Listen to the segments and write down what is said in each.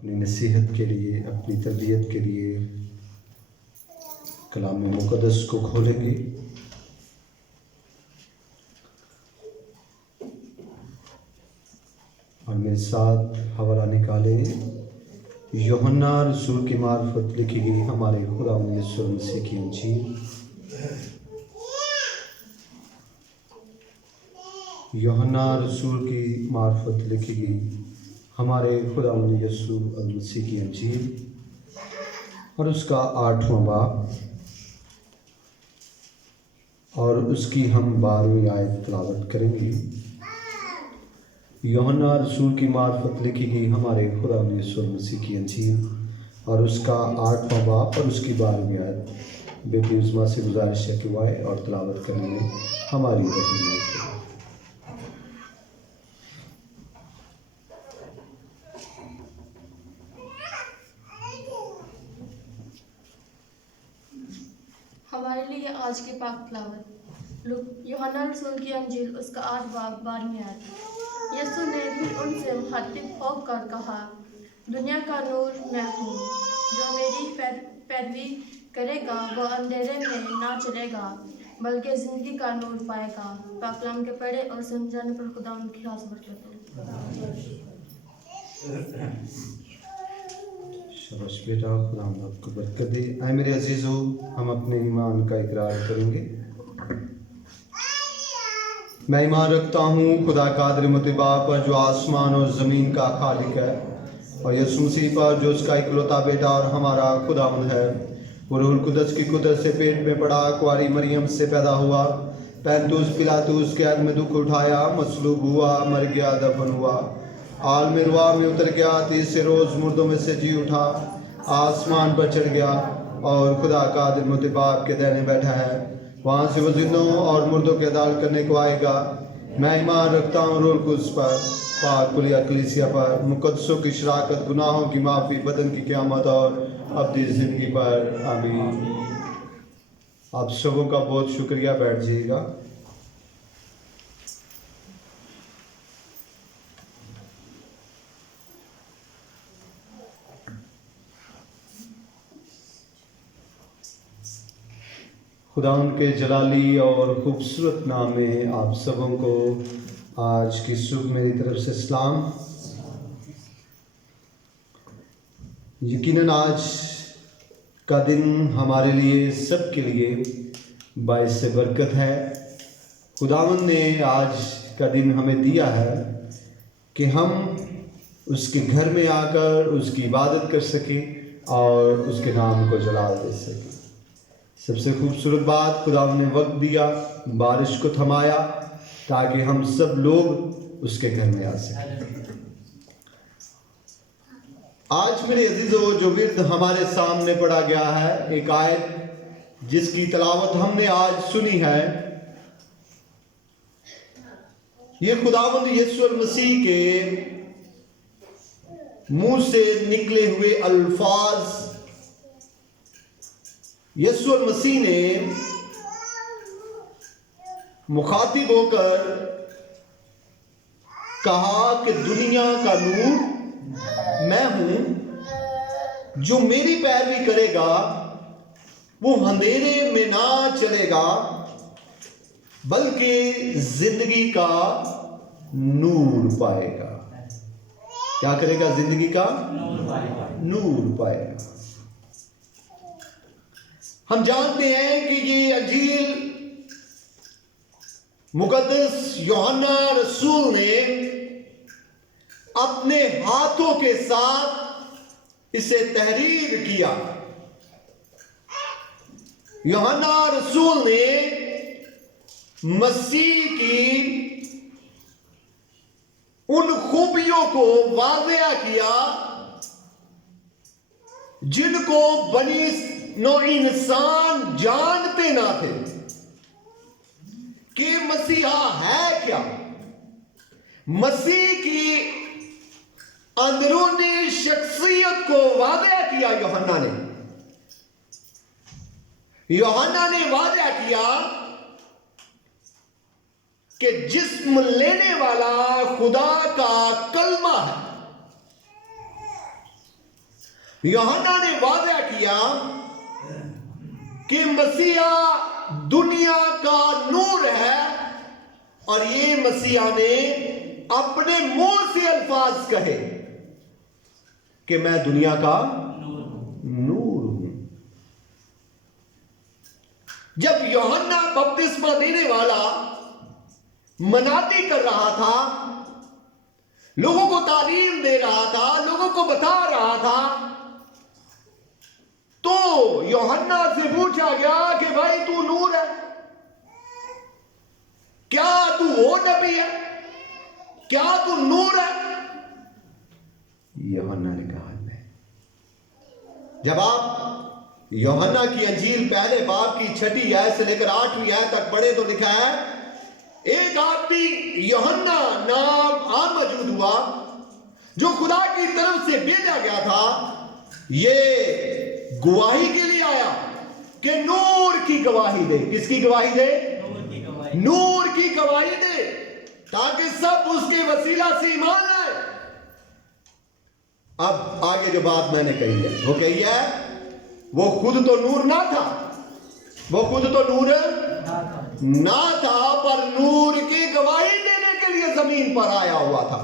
اپنی نصیحت کے لیے، اپنی تربیت کے لیے کلام مقدس کو کھولیں گے۔ اور میرے ساتھ حوالہ نکالیں، یوحنا رسول کی معرفت لکھی گئی ہمارے خداوند یسوع مسیح کی انجیل، یوحنا رسول کی معرفت لکھی گئی ہمارے خداوند یسوع المسیح کی انجیل اور اس کا 8واں باب اور اس کی ہم 12ویں آیت تلاوت کریں گے۔ یوحنا رسول کی معرفت لکھی گئی ہمارے خداوند یسوع المسیح کی انجیل اور اس کا 8واں باب اور اس کی 12ویں آیت۔ بیٹی عظمیٰ سے گزارش ہے کہ وہ آئے اور تلاوت کرنے میں ہماری رہنمائی کرے۔ ہمارے لیے آج کی پاک تلاوت یوحنا رسول کی انجیل اس کا 8 باب 12ویں آیت۔ یسوع نے پھر ان سے مخاطب ہو کر کہا، دنیا کا نور میں ہوں، جو میری پیروی کرے گا وہ اندھیرے میں نہ چلے گا بلکہ زندگی کا نور پائے گا۔ پاک کلام کے پڑھے اور سمجھانے پر خداوند کی خاص برکت ہو۔ شاباش بیٹا، خداوند آپ کو برکت دے۔ اے میرے عزیزو، ہم اپنے ایمان کا اقرار کریں گے۔ میں ایمان رکھتا ہوں خدا قادر متعال پر جو آسمان اور زمین کا خالق ہے، اور یسوع مسیح پر جو اس کا اکلوتا بیٹا اور ہمارا خداوند ہے، وہ روح القدس کی قدرت سے پیٹ میں پڑا، کنواری مریم سے پیدا ہوا، پینتوس پلاطوس کے عہد میں دکھ اٹھایا، مصلوب ہوا، مر گیا، دفن ہوا، عالم روا میں اتر گیا، تیسرے روز مردوں میں سے جی اٹھا، آسمان پر چڑھ گیا اور خدا قادر متعال کے دائنے بیٹھا ہے، وہاں سے وہ زندوں اور مردوں کے عدالت کرنے کو آئے گا۔ میں ایمان رکھتا ہوں روح القدس پر، پاک کلیہ کلیسیا پر، مقدسوں کی شراکت، گناہوں کی معافی، بدن کی قیامت اور ابدی زندگی پر، آمین۔ آپ سبوں کا بہت شکریہ، بیٹھ جائیے گا۔ خداوند کے جلالی اور خوبصورت نام میں آپ سبوں کو آج کی صبح میری طرف سے سلام۔ یقیناً آج کا دن ہمارے لیے، سب کے لیے باعث برکت ہے۔ خداوند نے آج کا دن ہمیں دیا ہے کہ ہم اس کے گھر میں آ کر اس کی عبادت کر سکیں اور اس کے نام کو جلال دے سکیں۔ سب سے خوبصورت بات، خداوند نے وقت دیا، بارش کو تھمایا تاکہ ہم سب لوگ اس کے گھر میں آ سکیں۔ آج میرے عزیزو، جو ورد ہمارے سامنے پڑھا گیا ہے، ایک آیت جس کی تلاوت ہم نے آج سنی ہے، یہ خداوند یسوع المسیح کے منہ سے نکلے ہوئے الفاظ۔ یسوع المسیح نے مخاطب ہو کر کہا کہ دنیا کا نور میں ہوں، جو میری پیروی کرے گا وہ اندھیرے میں نہ چلے گا بلکہ زندگی کا نور پائے گا۔ کیا کرے گا؟ زندگی کا نور پائے گا۔ ہم جانتے ہیں کہ یہ انجیل مقدس یوحنا رسول نے اپنے ہاتھوں کے ساتھ اسے تحریر کیا۔ یوحنا رسول نے مسیح کی ان خوبیوں کو واضح کیا جن کو بنی نوع انسان جانتے نہ تھے کہ مسیحا ہے کیا۔ مسیح کی اندرونی شخصیت کو واضح کیا یوحنا نے واضح کیا کہ جسم لینے والا خدا کا کلمہ ہے، यूहन्ना ने वादा किया कि मसीहा दुनिया का नूर है, और ये मसीहा ने अपने मुंह से अल्फाज कहे कि मैं दुनिया का नूर हूं। जब यूहन्ना बपतिस्मा देने वाला मनाती कर रहा था, लोगों को तालीम दे रहा था, लोगों को बता रहा था, तो यूहन्ना से पूछा गया कि भाई तू नूर है, क्या तू वो नबी है, क्या तू नूर है? यूहन्ना ने कहा नहीं। जब आप यूहन्ना की अंजील पहले बाब की 6वीं आयत से लेकर 8वीं आयत तक पढ़े तो लिखा है, एक आदमी यूहन्ना नाम आ मौजूद हुआ जो खुदा की तरफ से भेजा गया था। ये गवाही के लिए आया कि नूर की गवाही दे। किसकी गवाही दे? नूर की गवाही दे, ताकि सब उसके वसीला से ईमान लाए। अब आगे जो बात मैंने कही है वो कही है, वो खुद तो नूर ना था, वो खुद तो नूर ना था, पर नूर की गवाही देने के लिए जमीन पर आया हुआ था।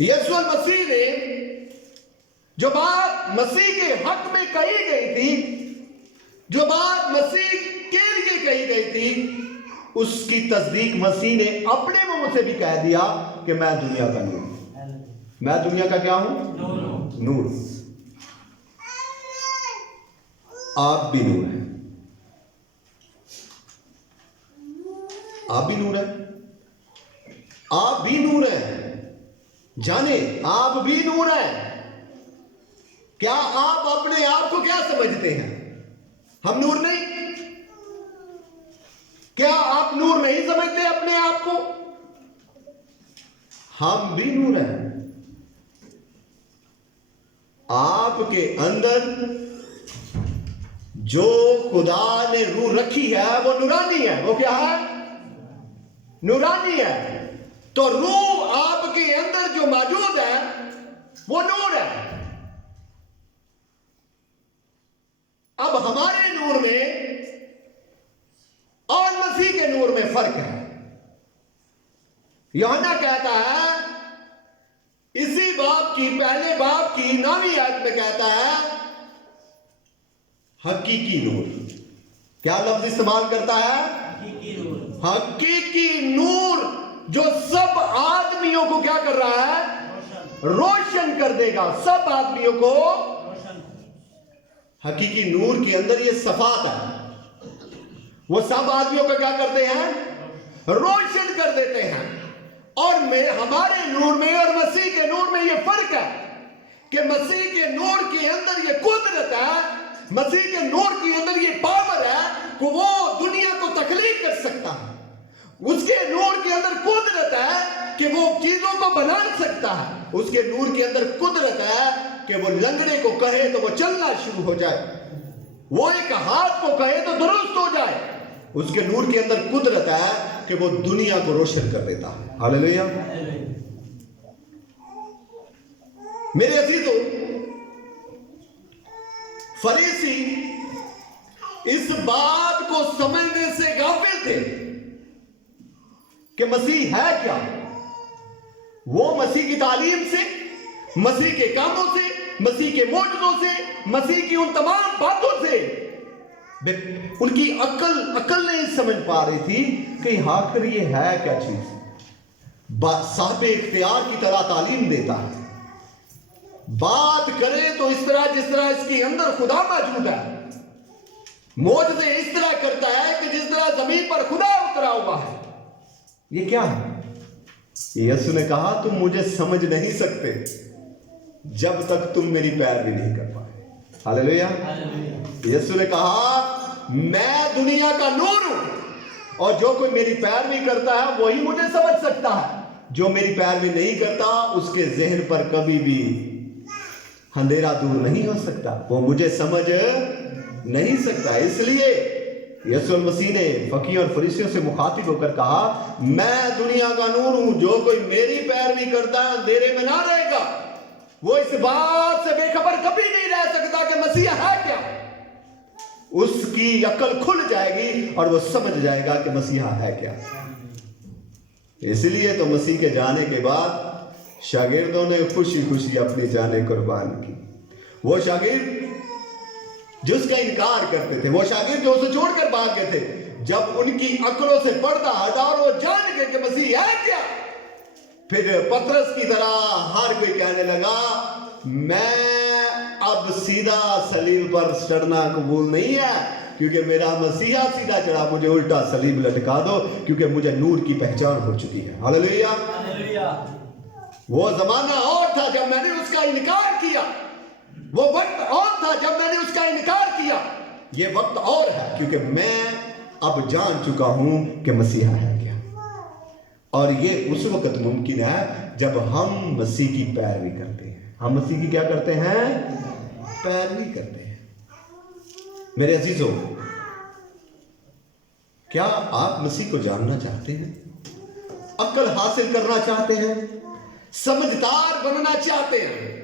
यीशु मसीह ने जो बात मसीह के हक में कही गई थी, जो बात मसीह के लिए कही गई थी, उसकी तस्दीक मसीह ने अपने मुंह से भी कह दिया कि मैं दुनिया का नूर हूं। मैं दुनिया का क्या हूं? नूर। आप भी नूर हैं, आप भी नूर हैं, आप भी नूर हैं। जाने आप भी नूर हैं। क्या आप अपने आप को क्या समझते हैं? हम नूर नहीं? क्या आप नूर नहीं समझते अपने आप को? हम भी नूर हैं। आपके अंदर जो खुदा ने रूह रखी है वो नूरानी है। वो क्या है? नूरानी है। तो रूह आपके अंदर जो मौजूद है वो नूर है। अब हमारे नूर में और मसीह के नूर में फर्क है। यूहन्ना कहता है, इसी बाब की पहले बाब की 9वीं आयत में कहता है, हकीकी नूर। क्या लफ्ज इस्तेमाल करता है? हकीकी नूर, जो सब आदमियों को क्या कर रहा है? रोशन कर देगा सब आदमियों को। हकीकी नूर के अंदर ये सफात है, वो सब आदमियों का क्या करते हैं? रोशन कर देते हैं। और हमारे नूर में और मसीह के नूर में ये फर्क है कि मसीह के नूर के अंदर ये कुदरत है, मसीह के नूर के अंदर ये पावर है कि वो दुनिया को तख्लीक कर सकता है। उसके नूर के अंदर कुदरत है कि वो चीजों को बना सकता है। उसके नूर के अंदर कुदरत है कि वो लंगड़े को कहे तो वो चलना शुरू हो जाए, वो एक हाथ को कहे तो दुरुस्त हो जाए। उसके नूर के अंदर कुदरत है कि वो दुनिया को रोशन कर देता है। हालेलुया। मेरे अजीजों, फरीसी इस बात को समझने से गाफिल थे कि मसीह है क्या। वो मसीह की तालीम से, मसीह के कामों से, मसीह के मौजूदों से, मसीह की उन तमाम बातों से उनकी अकल नहीं समझ पा रही थी कि आखिर ये है क्या चीज। साहब इख्तियार की तरह तालीम देता है, बात करे तो इस तरह जिस तरह इसके अंदर खुदा मौजूद है, मौजूदे इस तरह करता है कि जिस तरह जमीन पर खुदा उतरा हुआ है। ये क्या है? यीशु ने कहा, तुम मुझे समझ नहीं सकते जब तक तुम मेरी पैरवी नहीं कर पाए। हालेलुया। यीशु ने कहा, मैं दुनिया का नूर हूं, और जो कोई मेरी पैरवी करता है वही मुझे समझ सकता है। जो मेरी पैरवी नहीं करता उसके जहन पर कभी भी अंधेरा दूर नहीं हो सकता, वो मुझे समझ नहीं सकता। इसलिए यीशु मसीह ने फकीह और फरीसियों से मुखातिब होकर कहा, मैं दुनिया का नूर हूं, जो कोई मेरी पैरवी करता है अंधेरे में ना रहेगा। वो इस बात से से बेखबर कभी नहीं रह सकता कि मसीहा है क्या। उसकी अकल खुल जाएगी और वो समझ जाएगा कि मसीहा है क्या। इसलिए तो मसीह के जाने के बाद शागिर्दों ने खुशी खुशी अपनी जानें कुर्बान की। वो शागिर्द जिसका इनकार करते थे, वो शागिर्द जो उसे छोड़कर भाग गए थे, जब उनकी अकलों से पर्दा हटा और वो जान गए कि मसीह है क्या, फिर पतरस की तरह हर कोई कहने लगा, मैं अब सीधा सलीब पर चढ़ना कबूल नहीं है, क्योंकि मेरा मसीहा सीधा चढ़ा, मुझे उल्टा सलीब लटका दो, क्योंकि मुझे नूर की पहचान हो चुकी है। हालेलुया। वो जमाना और था जब मैंने उसका इनकार किया, वो वक्त और था जब मैंने उसका इनकार किया। ये वक्त और है, क्योंकि मैं अब जान चुका हूं कि मसीहा है क्या। और ये उस वक्त मुमकिन है जब हम मसीह की पैरवी करते हैं। हम मसीह की क्या करते हैं? पैरवी करते हैं। मेरे अजीजों, क्या आप मसीह को जानना चाहते हैं? अक्ल हासिल करना चाहते हैं? समझदार बनना चाहते हैं?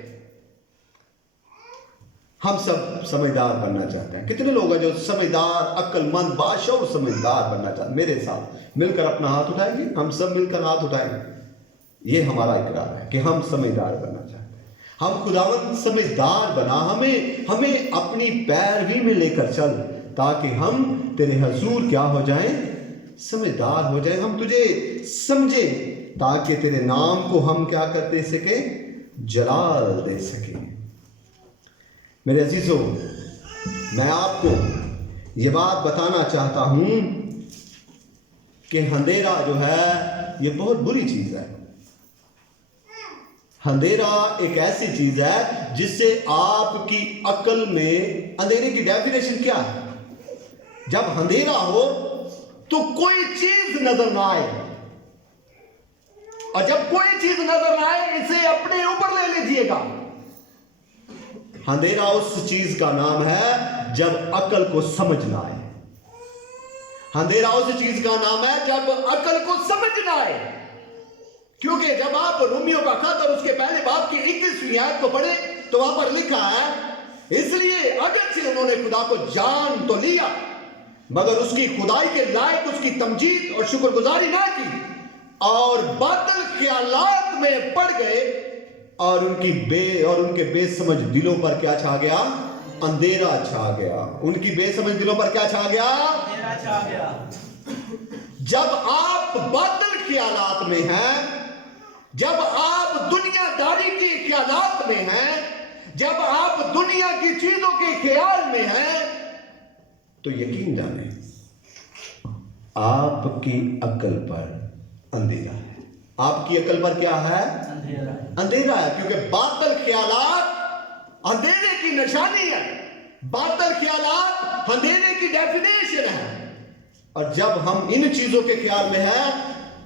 हम सब समझदार बनना चाहते हैं। कितने लोग हैं जो समझदार, अक्लमंद, बाशऊर समझदार बनना चाहते हैं? मेरे साथ मिलकर अपना हाथ उठाएंगे। हम सब मिलकर हाथ उठाएंगे। ये हमारा इकरार है कि हम समझदार बनना चाहते हैं। हम खुदावंद समझदार बना, हमें अपनी पैरवी में लेकर चल, ताकि हम तेरे हजूर क्या हो जाएं? समझदार हो जाएं। हम तुझे समझे, ताकि तेरे नाम को हम क्या कर दे सके? जलाल दे सके। मेरे अजीजों, मैं आपको ये बात बताना चाहता हूं कि अंधेरा जो है ये बहुत बुरी चीज है। अंधेरा एक ऐसी चीज है जिससे आपकी अकल में, अंधेरे की डेफिनेशन क्या है? जब अंधेरा हो तो कोई चीज नजर ना आए, और जब कोई चीज नजर ना आए, इसे अपने ऊपर ले लीजिएगा। अंधेरा उस चीज का नाम है जब अकल को समझ ना आए। अंधेरा उस चीज का नाम है जब अकल को समझ ना आए। क्योंकि जब आप रोमियो का खत और उसके पहले बाब की 21वीं आयत को पढ़े तो वहां पर लिखा है, इसलिए अगरचे उन्होंने खुदा को जान तो लिया, मगर उसकी खुदाई के लायक उसकी तमजीद और शुक्रगुजारी ना की, और बातिल ख्यालात में पड़ गए, और उनके बेसमझ दिलों पर क्या छा गया? अंधेरा छा गया। उनकी बेसमझ दिलों पर क्या छा गया? अंधेरा छा गया। जब आप बातिल ख्यालात में हैं, जब आप दुनियादारी के ख्यालात में हैं, जब आप दुनिया की चीजों के ख्याल में हैं, तो यकीन जाने आपकी अकल पर अंधेरा है। आपकी अकल पर क्या है? अंधेरा है। क्योंकि बातिल ख्यालात अंधेरे की निशानी है। बातिल ख्यालात अंधेरे की डेफिनेशन है। और जब हम इन चीजों के ख्याल में हैं,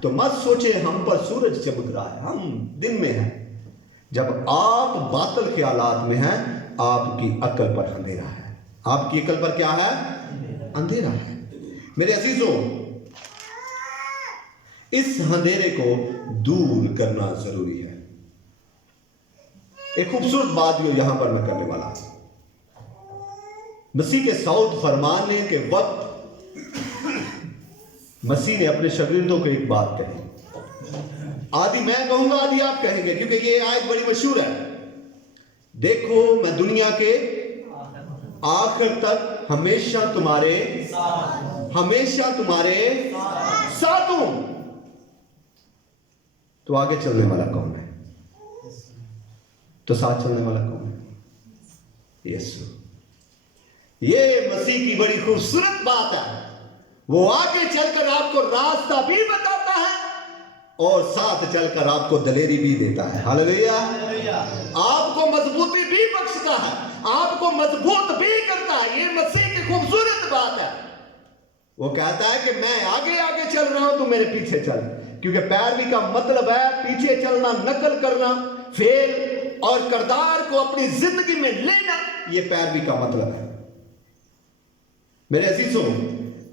तो मत सोचे हम पर सूरज चमक रहा है, हम दिन में हैं। जब आप बातिल ख्यालात में हैं, आपकी अकल पर अंधेरा है। आपकी अकल पर क्या है? अंधेरा है। मेरे अजीजों, इस अंधेरे को दूर करना जरूरी है। एक खूबसूरत बात जो यहां पर मैं करने वाला, मसीह के सऊद फरमाने के वक्त मसीह ने अपने शागिर्दों को एक बात कही। आदि मैं कहूंगा, आदि आप कहेंगे, क्योंकि ये आयत बड़ी मशहूर है। देखो मैं दुनिया के आखिर तक हमेशा तुम्हारे साथ हूं। तो आगे चलने वाला कौन है? तो साथ चलने वाला कौन है? यीशु। ये मसीह की बड़ी खूबसूरत बात है। वो आगे चलकर आपको रास्ता भी बताता है और साथ चलकर आपको दलेरी भी देता है। हालेलुया। आपको मजबूती भी बख्शता है, आपको मजबूत भी करता है। ये मसीह की खूबसूरत बात है। वो कहता है कि मैं आगे आगे चल रहा हूं, तू मेरे पीछे चल। क्योंकि पैरवी का मतलब है पीछे चलना, नकल करना, फेल और किरदार को अपनी जिंदगी में लेना। ये पैरवी का मतलब है। मेरे अजीजों,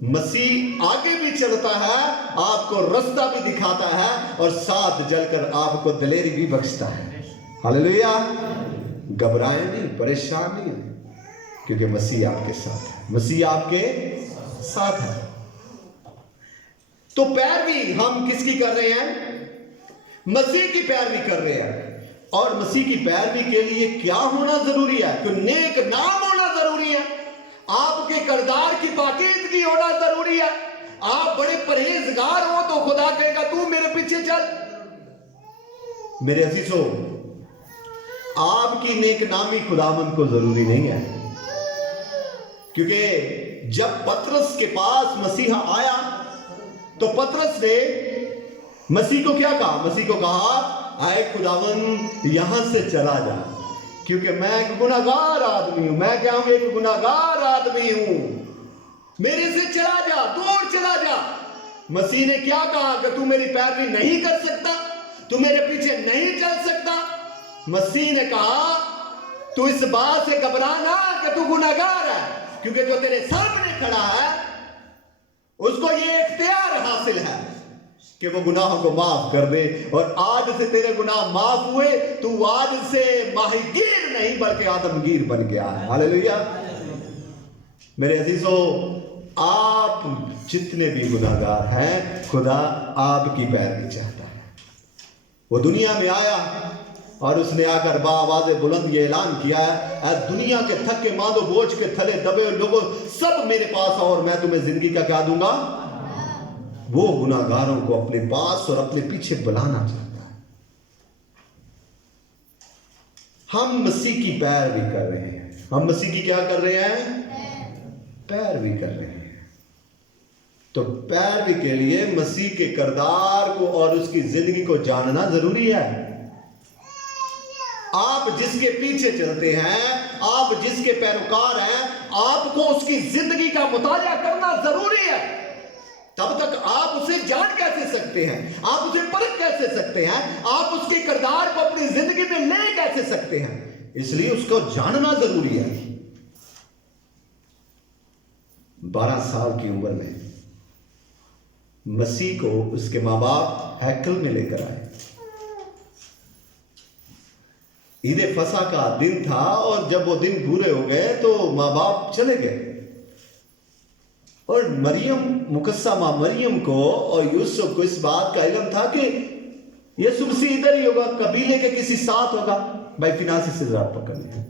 मसीह आगे भी चलता है, आपको रास्ता भी दिखाता है और साथ जलकर आपको दलेरी भी बख्शता है। हालेलुया। घबराए नहीं, परेशान नहीं है, क्योंकि मसीह आपके साथ है, मसीह आपके साथ है। तो पैरवी हम किसकी कर रहे हैं? मसीह की पैरवी कर रहे हैं। और मसीह की पैरवी के लिए क्या होना जरूरी है? कि नेक नाम होना जरूरी है, आपके किरदार की पाकीज़गी होना जरूरी है। आप बड़े परहेजगार हो तो खुदा कहेगा तू मेरे पीछे चल। मेरे अजीजों, आपकी नेक नामी खुदावंद को जरूरी नहीं है, क्योंकि जब पतरस के पास मसीहा आया तो पतरस ने मसीह को क्या कहा? मसीह को कहा, आए खुदावंद यहां से चला जा, क्योंकि मैं एक गुनाहगार आदमी हूं। मैं क्या हूं? एक गुनाहगार आदमी हूं, मेरे से चला जा, दूर चला जा। मसीह ने क्या कहा? कि तू मेरी पैरवी नहीं कर सकता, तू मेरे पीछे नहीं चल सकता। मसीह ने कहा तू इस बात से घबरा ना कि तू गुनाहगार है, क्योंकि जो तेरे सामने खड़ा है उसको ये इख्तियार हासिल है कि वो गुनाहों को माफ कर दे। और आज से तेरे गुनाह माफ हुए, तू आज से माहीगीर नहीं बल्कि आदमगीर बन गया है। हालेलुया। मेरे अजीजों, आप जितने भी गुनाहगार हैं, खुदा आपकी पैरवी चाहता है। वो दुनिया में आया और उसने आकर बाआवाज़ बुलंद ये ऐलान किया है, दुनिया के थके मादो बोझ के थले दबे लोगों सब मेरे पास आओ और मैं तुम्हें जिंदगी का क्या दूंगा। वो गुनाहगारों को अपने पास और अपने पीछे बुलाना चाहता है। हम मसीह की पैरवी कर रहे हैं। हम मसीह की क्या कर रहे हैं? पैरवी कर रहे हैं। तो पैरवी के लिए मसीह के किरदार को और उसकी जिंदगी को जानना जरूरी है। आप जिसके पीछे चलते हैं, आप जिसके पैरोकार हैं, आपको उसकी जिंदगी का मुताला करना जरूरी है। तब तक आप उसे जान कैसे सकते हैं? आप उसे परख कैसे सकते हैं? आप उसके किरदार को अपनी जिंदगी में ले कैसे सकते हैं? इसलिए उसको जानना जरूरी है। 12 साल की उम्र में मसीह को उसके माँ बाप हैकल में लेकर आए। ईद फसा का दिन था और जब वो दिन पूरे हो गए तो माँ बाप चले गए और मरियम, मुकस्सा माँ मरियम को और यूसुफ को इस बात का इल्म था कि यीशु मसीह इधर ही होगा, कबीले के किसी साथ होगा। भाई फिनांसी से जरा पकड़ लिया,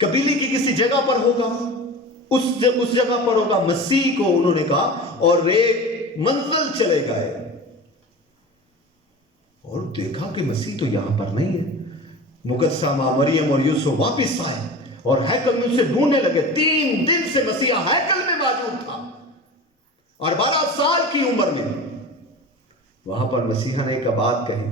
कबीले की किसी जगह पर होगा, उस जगह पर होगा। मसीह को उन्होंने कहा और एक मंजिल चले गए और देखा कि मसीह तो यहां पर नहीं है। मुकद्दसा मां मरियम और यूसुफ वापस आए और हैकल में उसे ढूंढने लगे। 3 दिन से मसीहा हैकल में मौजूद था और 12 साल की उम्र में वहां पर मसीहा ने एक बात कही।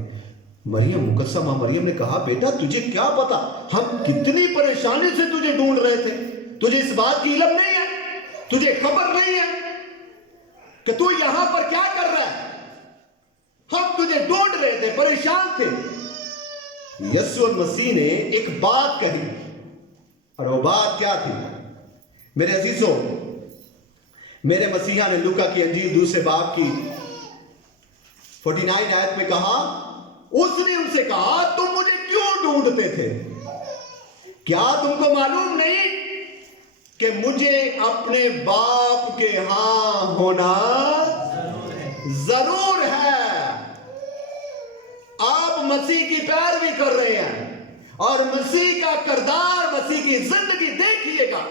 मरियम, मुकद्दसा मां मरियम ने कहा, बेटा तुझे क्या पता हम कितनी परेशानी से तुझे ढूंढ रहे थे। तुझे इस बात की इल्म नहीं है, तुझे खबर नहीं है कि तू यहां पर क्या कर रहा है। हम तुझे ढूंढ रहे थे, परेशान थे। यीशु मसीह ने एक बात कही और वो बात क्या थी? मेरे अजीजों, मेरे मसीहा ने लूका की अंजील 2 बाब की 49 आयत में कहा, उसने उनसे कहा तुम मुझे क्यों ढूंढते थे? क्या तुमको मालूम नहीं कि मुझे अपने बाप के यहां होना जरूर है। आप मसीह की पैरवी कर रहे हैं और मसीह का किरदार, मसीह की जिंदगी देखिएगा।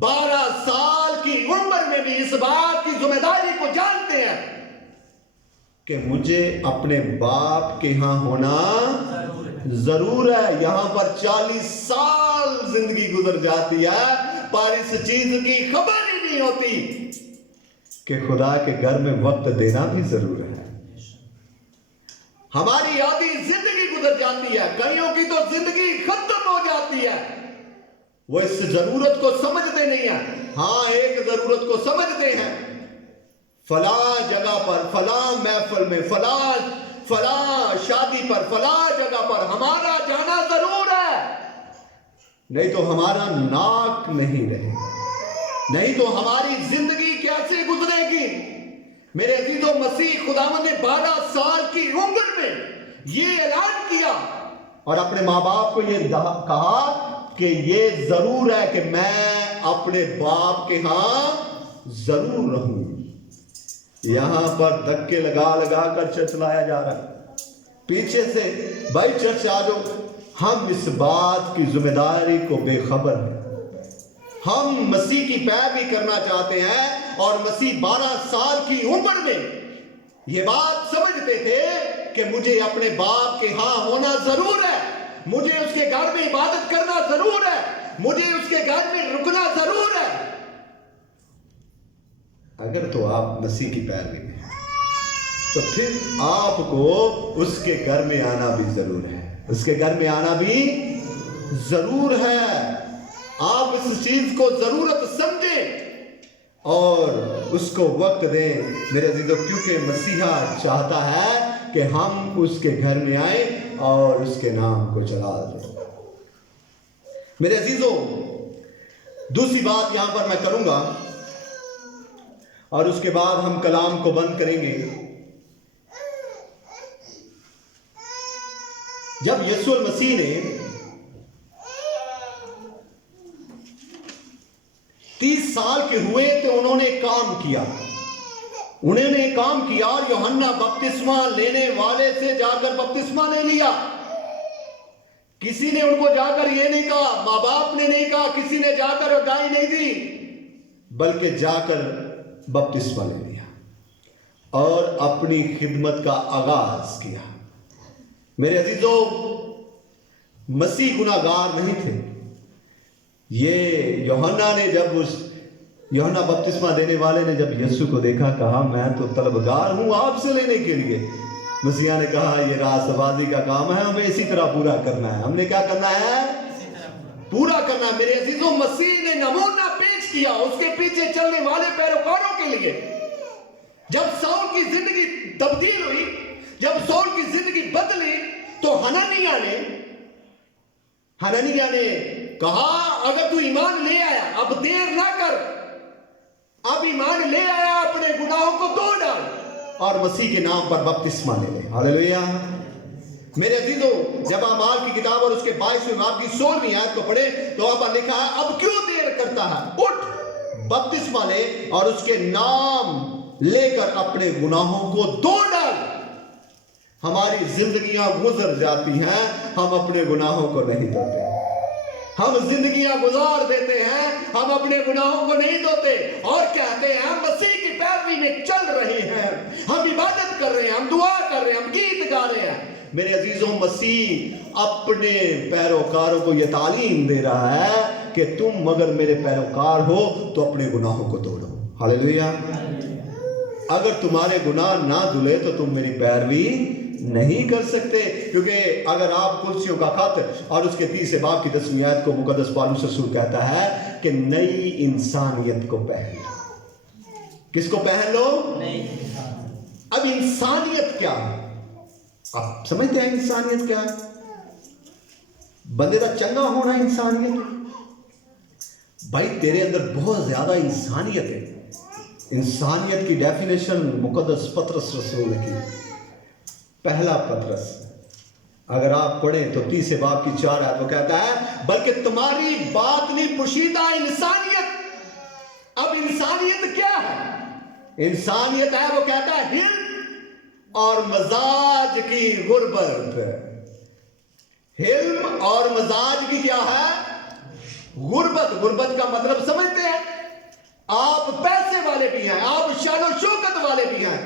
12 साल की उम्र में भी इस बात की जिम्मेदारी को जानते हैं कि मुझे अपने बाप के यहां होना जरूर है। यहां पर 40 साल जिंदगी गुजर जाती है पर इस चीज की खबर ही नहीं होती कि खुदा के घर में वक्त देना भी जरूर है। हमारी आधी जिंदगी गुजर जाती है, कईयों की तो जिंदगी खत्म हो जाती है। वो इस जरूरत को समझते नहीं है। हाँ, एक जरूरत को समझते हैं, फला जगह पर, फला महफिल में, फला शादी पर, फला जगह पर हमारा जाना जरूर है, नहीं तो हमारा नाक नहीं रहे, नहीं तो हमारी जिंदगी कैसे गुजरेगी। मेरे अजीजों, मसीह खुदावंद ने 12 साल की उम्र में ये ऐलान किया اور اپنے ماں باپ کو یہ کہا کہ یہ ضرور ہے کہ میں اپنے باپ کے ہاں ضرور رہوں. یہاں پر دھکے لگا لگا کر چرچ لایا جا رہا ہے پیچھے سے. بھائی چرچ آ جاؤ. ہم اس بات کی ذمہ داری کو بے خبر ہیں. ہم مسیح کی پیروی کرنا چاہتے ہیں اور مسیح 12 سال کی عمر میں یہ بات سمجھتے تھے کہ مجھے اپنے باپ کے ہاں ہونا ضرور ہے, مجھے اس کے گھر میں عبادت کرنا ضرور ہے, مجھے اس کے گھر میں رکنا ضرور ہے. اگر تو آپ مسیح کی پیروی میں ہیں تو پھر آپ کو اس کے گھر میں آنا بھی ضرور ہے, اس کے گھر میں آنا بھی ضرور ہے. آپ اس چیز کو ضرورت سمجھیں اور اس کو وقت دیں میرے عزیزو, کیونکہ مسیحا چاہتا ہے کہ ہم اس کے گھر میں آئیں اور اس کے نام کو چلا دیں. میرے عزیزو, دوسری بات یہاں پر میں کروں گا اور اس کے بعد ہم کلام کو بند کریں گے. جب یسوع المسیح نے 30 سال کے ہوئے تو انہوں نے کام کیا, انہوں نے کام کیا اور یوحنا بپتسمہ لینے والے سے جا کر بپتسمہ لے لیا. کسی نے ان کو جا کر یہ نہیں کہا, ماں باپ نے نہیں کہا, کسی نے جا کر گائے نہیں دی, بلکہ جا کر بپتسمہ لے لیا اور اپنی خدمت کا آغاز کیا. میرے عزیزو, مسیح گناہگار نہیں تھے. یہ یوحنا نے جب یوحنا بپتسمہ دینے والے نے جب یسوع کو دیکھا, کہا میں تو طلبگار ہوں آپ سے لینے کے لیے. مسیح نے کہا یہ راست بازی کا کام ہے, ہمیں اسی طرح پورا کرنا ہے. ہم نے کیا کرنا ہے؟ پورا کرنا ہے. میرے عزیزوں, مسیح نے نمونہ پیش کیا اس کے پیچھے چلنے والے پیروکاروں کے لیے. جب ساؤل کی زندگی تبدیل ہوئی, جب ساؤل کی زندگی بدلی, تو حنانیہ نے کہا اگر تو ایمان لے آیا, اب دیر نہ کر, اب ایمان لے آیا, اپنے گناہوں کو دھو ڈال اور مسیح کے نام پر بپتسمہ لے لے. ہاللیلویہ. میرے عزیزو, جب اعمال کی کتاب اور اس کے 22ویں باب کی 16ویں آیت کو پڑھے تو وہاں پر لکھا ہے اب کیوں دیر کرتا ہے, اٹھ بپتسمہ لے اور اس کے نام لے کر اپنے گناہوں کو دھو ڈال. ہماری زندگیاں گزر جاتی ہیں, ہم اپنے گناہوں کو نہیں دھوتے. ہم زندگیاں گزار دیتے ہیں, ہم اپنے گناہوں کو نہیں دھوتے اور کہتے ہیں ہم مسیح کی پیروی میں چل رہے ہیں, ہم عبادت کر رہے ہیں, ہم دعا کر رہے ہیں, ہم گیت گا رہے ہیں. میرے عزیزوں, مسیح اپنے پیروکاروں کو یہ تعلیم دے رہا ہے کہ تم اگر میرے پیروکار ہو تو اپنے گناہوں کو دھو لو. ہاللیلویہ. اگر تمہارے گناہ نہ دھلے تو تم میری پیروی نہیں کر سکتے. کیونکہ اگر آپ کلسیوں کا خط اور اس کے 30 باب کی 10ویں آیت کو مقدس پالوس رسول کہتا ہے کہ نئی انسانیت کو پہن لو. کس کو پہن لو؟ اب انسانیت کیا ہے؟ آپ سمجھتے ہیں انسانیت کیا ہے؟ بندے کا چنگا ہونا انسانیت. بھائی تیرے اندر بہت زیادہ انسانیت ہے. انسانیت کی ڈیفینیشن مقدس پطرس رسول نے کی. پہلا پطرس اگر آپ پڑھیں تو 30 باب کی 4 آیت وہ کہتا ہے بلکہ تمہاری باطنی پوشیدہ انسانیت. اب انسانیت کیا ہے؟ انسانیت ہے, وہ کہتا ہے حلم اور مزاج کی غربت. حلم اور مزاج کی کیا ہے؟ غربت. غربت کا مطلب سمجھتے ہیں؟ آپ پیسے والے بھی ہیں, آپ شان و شوکت والے بھی ہیں,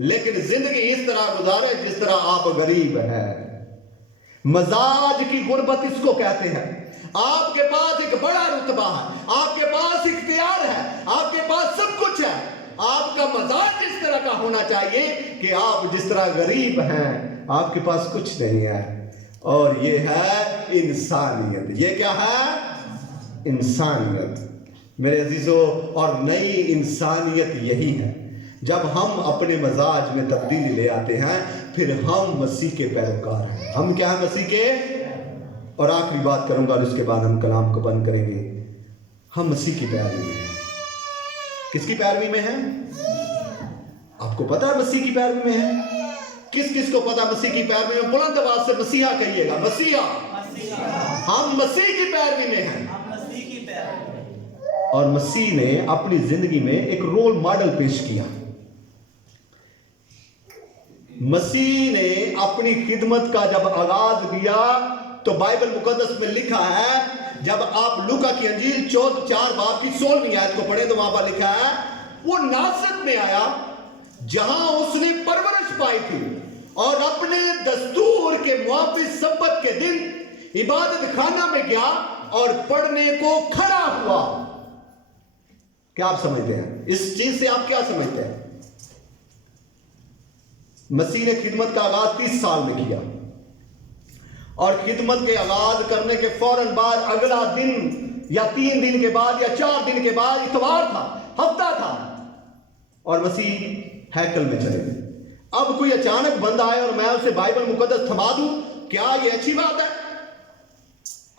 لیکن زندگی اس طرح گزارے جس طرح آپ غریب ہیں. مزاج کی غربت اس کو کہتے ہیں. آپ کے پاس ایک بڑا رتبہ ہے, آپ کے پاس اختیار ہے, آپ کے پاس سب کچھ ہے, آپ کا مزاج اس طرح کا ہونا چاہیے کہ آپ جس طرح غریب ہیں, آپ کے پاس کچھ نہیں ہے. اور یہ ہے انسانیت. یہ کیا ہے؟ انسانیت. میرے عزیزو, اور نئی انسانیت یہی ہے جب ہم اپنے مزاج میں تبدیلی لے آتے ہیں, پھر ہم مسیح کے پیروکار ہیں. ہم کیا ہیں؟ مسیح کے. اور آخری بات کروں گا اور اس کے بعد ہم کلام کو بند کریں گے. ہم مسیح کی پیروی میں ہیں. کس کی پیروی میں ہیں؟ آپ کو پتا ہے مسیح کی پیروی میں ہیں. किस किस को पता मसीह की पैरवी में? बुलंद आवाज से मसीहा कहिएगा। मसीहा, हम मसीह की पैरवी में हैं। और मसीह ने अपनी जिंदगी में एक रोल मॉडल पेश किया। मसीह ने अपनी खिदमत का जब आगाज किया तो बाइबल मुकद्दस में लिखा है, जब आप लूका की अंजील 4 बाब की 16वीं आयत को पढ़े तो वहां पर लिखा है, वो नासरत में आया जहां उसने परवरिश पाई थी और अपने दस्तूर के मुआफिक सब्बत के दिन इबादत खाना में गया और पढ़ने को खड़ा हुआ। क्या आप समझते हैं? इस चीज से आप क्या समझते हैं? मसीह ने खिदमत का आगाज 30 साल में किया और खिदमत के आगाज करने के फौरन बाद अगला दिन या 3 दिन के बाद या 4 दिन के बाद इतवार था, हफ्ता था, और मसीह हैकल में चले गए। अब कोई अचानक बंदा आए और मैं उसे बाइबल मुकद्दस थमा दूं, क्या ये अच्छी बात है?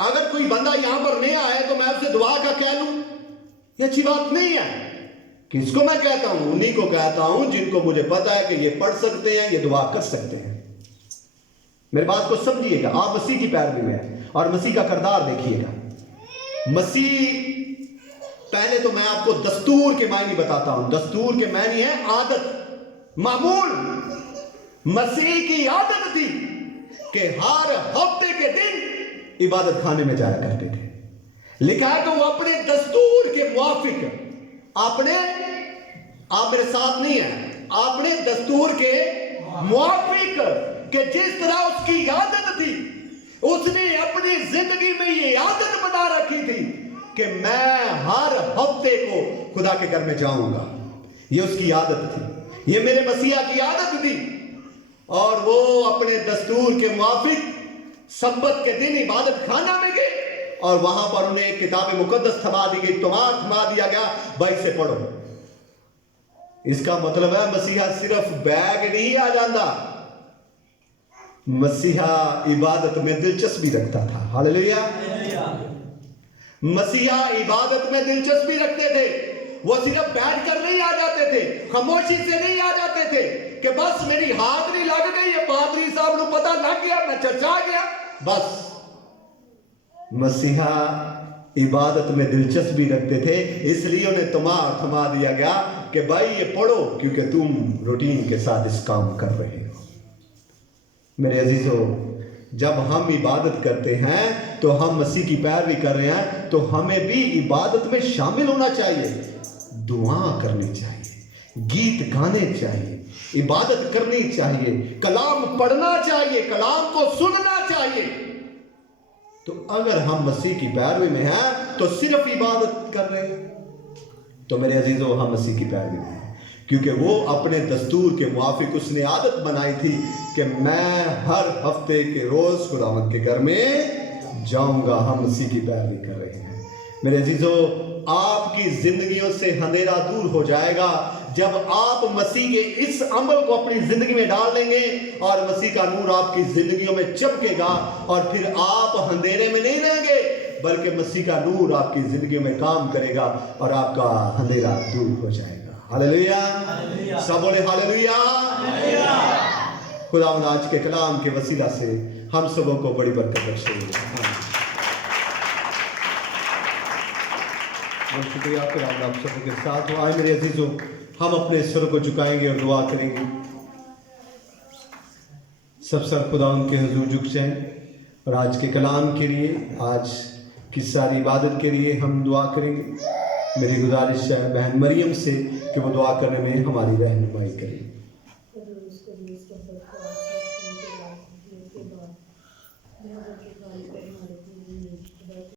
अगर कोई बंदा यहां पर नहीं आए तो मैं उसे दुआ का कह लूं, ये अच्छी बात नहीं है। किसको मैं कहता हूं? उन्हीं को कहता हूं जिनको मुझे पता है कि ये पढ़ सकते हैं, ये दुआ कर सकते हैं। मेरी बात को समझिएगा। आप मसीह की पैरवी में हैं और मसीह का किरदार देखिएगा। मसीह, पहले तो मैं आपको दस्तूर के मायने बताता हूं। दस्तूर के मायने है आदत, मामूल। मसीह की आदत थी कि हर हफ्ते के दिन इबादत खाने में जाया करते थे। लिखा है कि वो अपने दस्तूर के मुआफिक, आप मेरे साथ नहीं है, अपने दस्तूर के मुआफिक कि जिस तरह उसकी आदत थी, उसने अपनी जिंदगी में ये आदत बना रखी थी कि मैं हर हफ्ते को खुदा के घर में जाऊंगा। ये उसकी आदत थी, ये मेरे मसीहा की आदत थी। और वो अपने दस्तूर के मुआफिक सब्बत के दिन इबादत खाना में गए और वहां पर उन्हें एक किताब मुकद्दस थमा दी गई, तुम्हार थमा दिया गया, भाई से पढ़ो। इसका मतलब है मसीहा सिर्फ बैग नहीं आ जाता, मसीहा इबादत में दिलचस्पी रखता था। हालेलुया। मसीहा इबादत में दिलचस्पी रखते थे। वो सिर्फ बैठ कर नहीं आ जाते थे, खामोशी से नहीं आ जाते थे कि बस मेरी हाजरी लग गई है, पादरी साहब को पता लग गया, मैं चर्चा गया, बस। मसीहा इबादत में दिलचस्पी रखते थे, इसलिए उन्हें तुम्हार थमा दिया गया कि भाई ये पढ़ो, क्योंकि तुम रूटीन के साथ इस काम कर रहे हो। मेरे अजीजों, जब हम इबादत करते हैं तो हम मसीह की पैरवी कर रहे हैं, तो हमें भी इबादत में शामिल होना चाहिए, दुआ करनी चाहिए, गीत गाने चाहिए, इबादत करनी चाहिए, कलाम पढ़ना चाहिए, कलाम को सुनना चाहिए। तो अगर हम मसीह की पैरवी में हैं तो सिर्फ इबादत कर रहे हैं, तो मेरे अजीजों हम मसीह की पैरवी में हैं, क्योंकि वो अपने दस्तूर के मुआफिक उसने आदत बनाई थी कि मैं हर हफ्ते के रोज खुदावंद के घर में जाऊंगा। हम मसीह की पैरवी कर रहे हैं। मेरे अजीजों, आपकी जिंदगियों से अंधेरा दूर हो जाएगा जब आप मसीह के इस अमल को अपनी जिंदगी में डाल लेंगे और मसीह का नूर आपकी जिंदगियों में चमकेगा और फिर आप अंधेरे में नहीं रहेंगे, बल्कि मसीह का नूर आपकी जिंदगी में काम करेगा और आपका अंधेरा दूर हो जाएगा। हालेलुया। सब बोले हालेलुया। खुदावंद आज के कलाम के वसीला से हम सबों को बड़ी बरकत बख्शे। शुक्रिया खुदावंद आप सबों के साथ हो। आए मेरे अजीजों, हम अपने सर को झुकाएंगे और दुआ करेंगे। सब सर खुदावंद के हुजूर झुक जाएं और आज के कलाम के लिए, आज की सारी इबादत के लिए हम दुआ करेंगे। मेरी गुजारिश है बहन मरियम से कि वो दुआ करने में हमारी रहनुमाई करें।